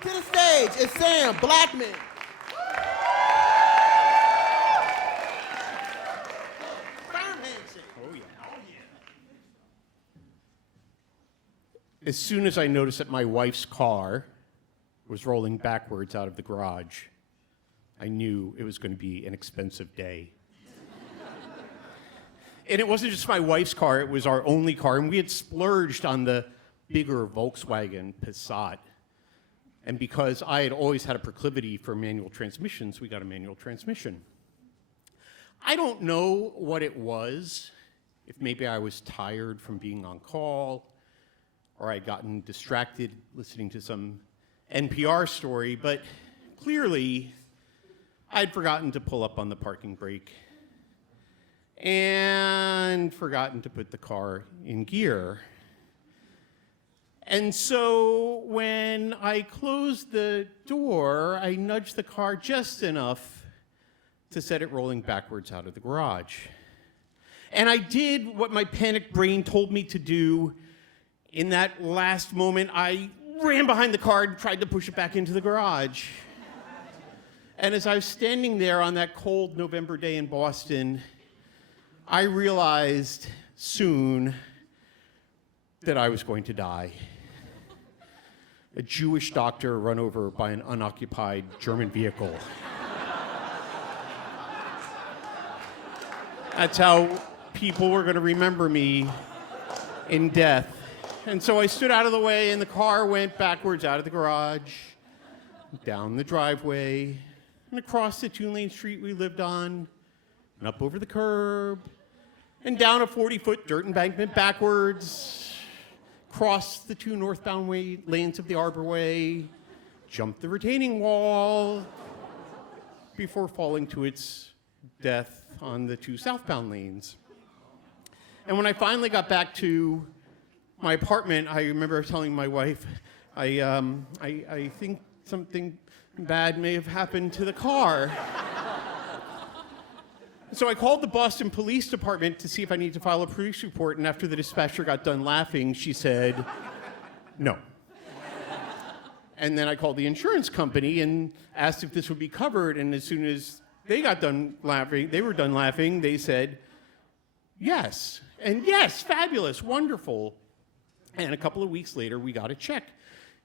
To the stage is Sam Blackman. Firm handshake. Oh, yeah. As soon as I noticed that my wife's car was rolling backwards out of the garage, I knew it was going to be an expensive day. And it wasn't just my wife's car, it was our only car, and we had splurged on the bigger Volkswagen Passat. And because I had always had a proclivity for manual transmissions, we got a manual transmission. I don't know what it was, if maybe I was tired from being on call, or I'd gotten distracted listening to some NPR story, but clearly I'd forgotten to pull up on the parking brake and forgotten to put the car in gear. And so when I closed the door, I nudged the car just enough to set it rolling backwards out of the garage. And I did what my panicked brain told me to do. In that last moment, I ran behind the car and tried to push it back into the garage. And as I was standing there on that cold November day in Boston, I realized soon that I was going to die. A Jewish doctor run over by an unoccupied German vehicle. That's how people were going to remember me in death. And so I stood out of the way, and the car went backwards out of the garage, down the driveway, and across the two-lane street we lived on, and up over the curb, and down a 40-foot dirt embankment backwards, crossed the two northbound lanes of the Arborway, jumped the retaining wall, before falling to its death on the two southbound lanes. And when I finally got back to my apartment, I remember telling my wife, I think something bad may have happened to the car. So I called the Boston Police Department to see if I needed to file a police report, and after the dispatcher got done laughing, she said, no. And then I called the insurance company and asked if this would be covered, and as soon as they were done laughing, they said, yes. And yes, fabulous, wonderful. And a couple of weeks later, we got a check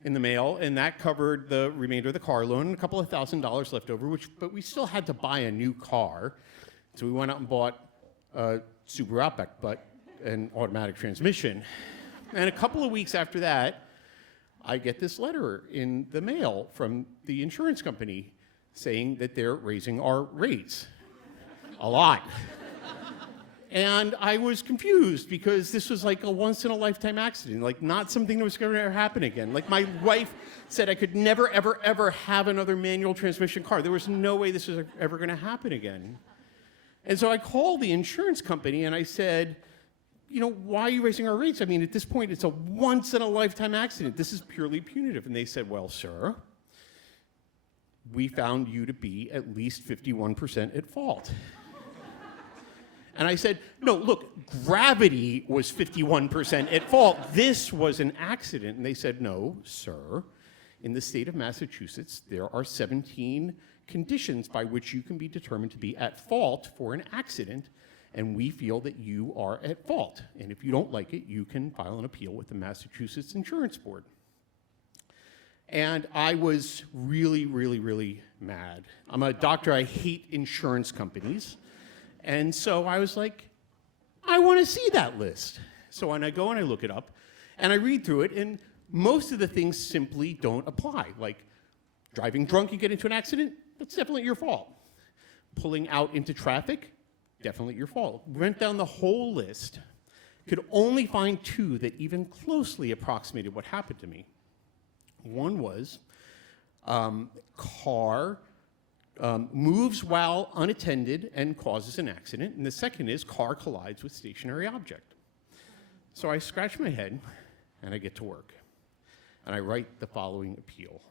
in the mail, and that covered the remainder of the car loan, and a couple of $1,000s left over, but we still had to buy a new car. So we went out and bought a Subaru Outback, but an automatic transmission. And a couple of weeks after that, I get this letter in the mail from the insurance company saying that they're raising our rates a lot. And I was confused because this was like a once-in-a-lifetime accident, like not something that was going to ever happen again. Like my wife said I could never, ever, ever have another manual transmission car. There was no way this was ever going to happen again. And so I called the insurance company and I said, you know, why are you raising our rates? I mean, at this point, it's a once-in-a-lifetime accident. This is purely punitive. And they said, well, sir, we found you to be at least 51% at fault. And I said, no, look, gravity was 51% at fault. This was an accident. And they said, no, sir. In the state of Massachusetts, there are 17 conditions by which you can be determined to be at fault for an accident, and we feel that you are at fault. And if you don't like it, you can file an appeal with the Massachusetts Insurance Board. And I was really, really, really mad. I'm a doctor. I hate insurance companies. And so I was like, I want to see that list. So when I go and I look it up, and I read through it, and most of the things simply don't apply. Like driving drunk and get into an accident, that's definitely your fault. Pulling out into traffic, definitely your fault. Went down the whole list, could only find two that even closely approximated what happened to me. One was car moves while unattended and causes an accident, and the second is car collides with stationary object. So I scratch my head, and I get to work, and I write the following appeal.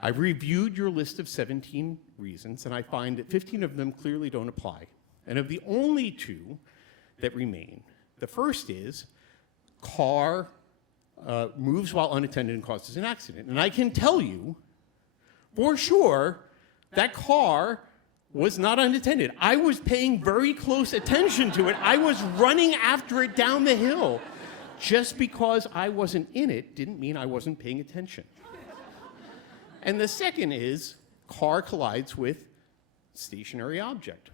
I've reviewed your list of 17 reasons, and I find that 15 of them clearly don't apply. And of the only two that remain, the first is car moves while unattended and causes an accident. And I can tell you for sure that car was not unattended. I was paying very close attention to it. I was running after it down the hill. Just because I wasn't in it didn't mean I wasn't paying attention. And the second is car collides with stationary object.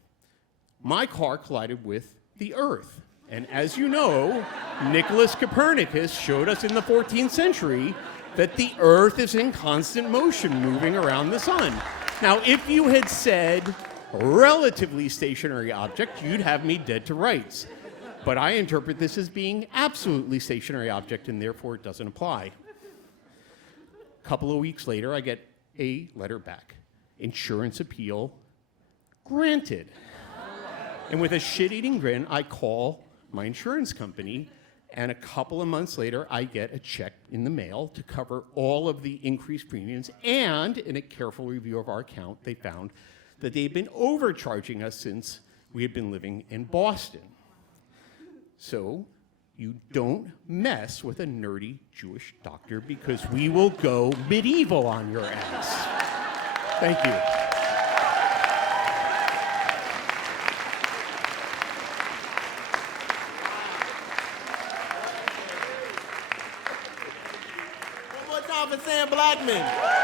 My car collided with the Earth. And as you know, Nicholas Copernicus showed us in the 14th century that the Earth is in constant motion moving around the sun. Now, if you had said relatively stationary object, you'd have me dead to rights. But I interpret this as being absolutely stationary object, and therefore it doesn't apply. A couple of weeks later, I get a letter back. Insurance appeal granted. And with a shit-eating grin, I call my insurance company, and a couple of months later, I get a check in the mail to cover all of the increased premiums, and in a careful review of our account, they found that they'd been overcharging us since we had been living in Boston. So you don't mess with a nerdy Jewish doctor because we will go medieval on your ass. Thank you. One more time for Sam Blackman.